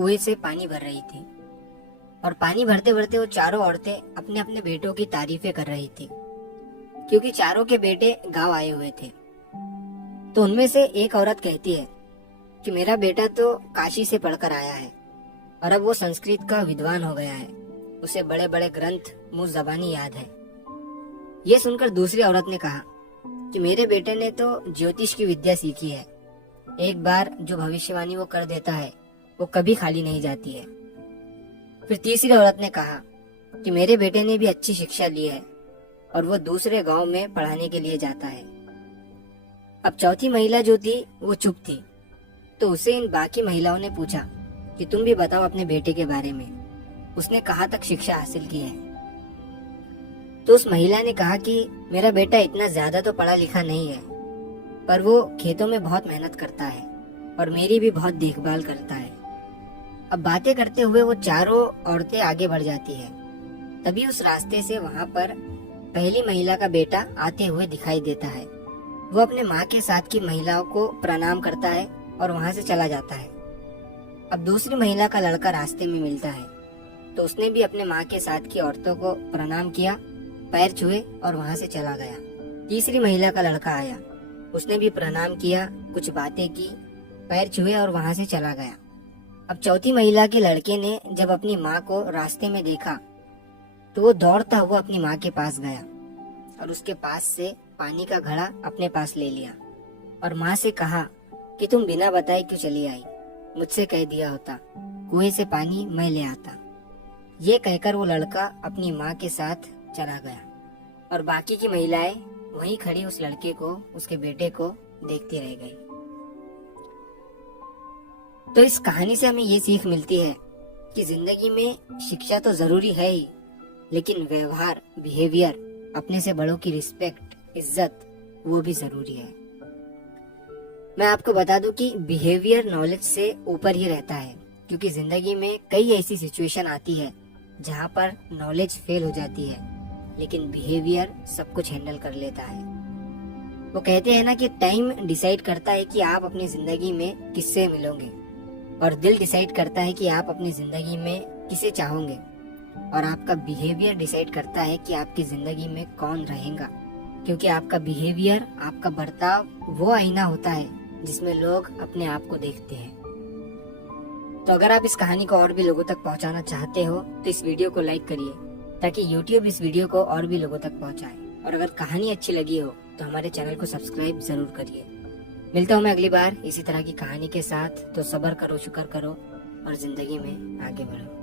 कुएं से पानी भर रही थी और पानी भरते भरते वो चारों औरतें अपने अपने बेटों की तारीफें कर रही थी, क्योंकि चारों के बेटे गांव आए हुए थे। तो उनमें से एक औरत कहती है कि मेरा बेटा तो काशी से पढ़कर आया है और अब वो संस्कृत का विद्वान हो गया है, उसे बड़े बड़े ग्रंथ मुंह जबानी याद है। ये सुनकर दूसरी औरत ने कहा कि मेरे बेटे ने तो ज्योतिष की विद्या सीखी है, एक बार जो भविष्यवाणी वो कर देता है वो कभी खाली नहीं जाती है। फिर तीसरी औरत ने कहा कि मेरे बेटे ने भी अच्छी शिक्षा ली है और वो दूसरे गांव में पढ़ाने के लिए जाता है। अब चौथी महिला जो थी वो चुप थी, तो उसे इन बाकी महिलाओं ने पूछा कि तुम भी बताओ अपने बेटे के बारे में, उसने कहाँ तक शिक्षा हासिल की है। तो उस महिला ने कहा कि मेरा बेटा इतना ज्यादा तो पढ़ा लिखा नहीं है, पर वो खेतों में बहुत मेहनत करता है और मेरी भी बहुत देखभाल करता है। अब बातें करते हुए वो चारों औरतें आगे बढ़ जाती है। तभी उस रास्ते से वहाँ पर पहली महिला का बेटा आते हुए दिखाई देता है। वो अपने माँ के साथ की महिलाओं को प्रणाम करता है और वहाँ से चला जाता है। अब दूसरी महिला का लड़का रास्ते में मिलता है, तो उसने भी अपने माँ के साथ की औरतों को प्रणाम किया, पैर छुए और वहाँ से चला गया। तीसरी महिला का लड़का आया, उसने भी प्रणाम किया, कुछ बातें की, पैर छुए और वहाँ से चला गया। अब चौथी महिला के लड़के ने जब अपनी माँ को रास्ते में देखा तो वो दौड़ता हुआ अपनी माँ के पास गया और उसके पास से पानी का घड़ा अपने पास ले लिया और माँ से कहा कि तुम बिना बताए क्यों चली आई, मुझसे कह दिया होता, कुएं से पानी मैं ले आता। ये कहकर वो लड़का अपनी माँ के साथ चला गया और बाकी की महिलाएं वहीं खड़ी उस लड़के को, उसके बेटे को देखती रह गई। तो इस कहानी से हमें ये सीख मिलती है कि जिंदगी में शिक्षा तो जरूरी है ही, लेकिन व्यवहार, बिहेवियर, अपने से बड़ों की रिस्पेक्ट, इज्जत, वो भी जरूरी है। मैं आपको बता दूं कि बिहेवियर नॉलेज से ऊपर ही रहता है, क्योंकि जिंदगी में कई ऐसी सिचुएशन आती है जहाँ पर नॉलेज फेल हो जाती है, लेकिन बिहेवियर सब कुछ हैंडल कर लेता है। वो कहते हैं ना कि टाइम डिसाइड करता है कि आप अपनी जिंदगी में किससे मिलोगे, और दिल डिसाइड करता है कि आप अपनी जिंदगी में किसे चाहोगे, और आपका बिहेवियर डिसाइड करता है कि आपकी जिंदगी में कौन रहेगा, क्योंकि आपका बिहेवियर, आपका बर्ताव वो आईना होता है जिसमें लोग अपने आप को देखते हैं। तो अगर आप इस कहानी को और भी लोगों तक पहुंचाना चाहते हो तो इस वीडियो को लाइक करिए, ताकि YouTube इस वीडियो को और भी लोगों तक पहुंचाए। और अगर कहानी अच्छी लगी हो तो हमारे चैनल को सब्सक्राइब जरूर करिए। मिलता हूँ मैं अगली बार इसी तरह की कहानी के साथ। तो सब्र करो, शुक्र करो और जिंदगी में आगे बढ़ो।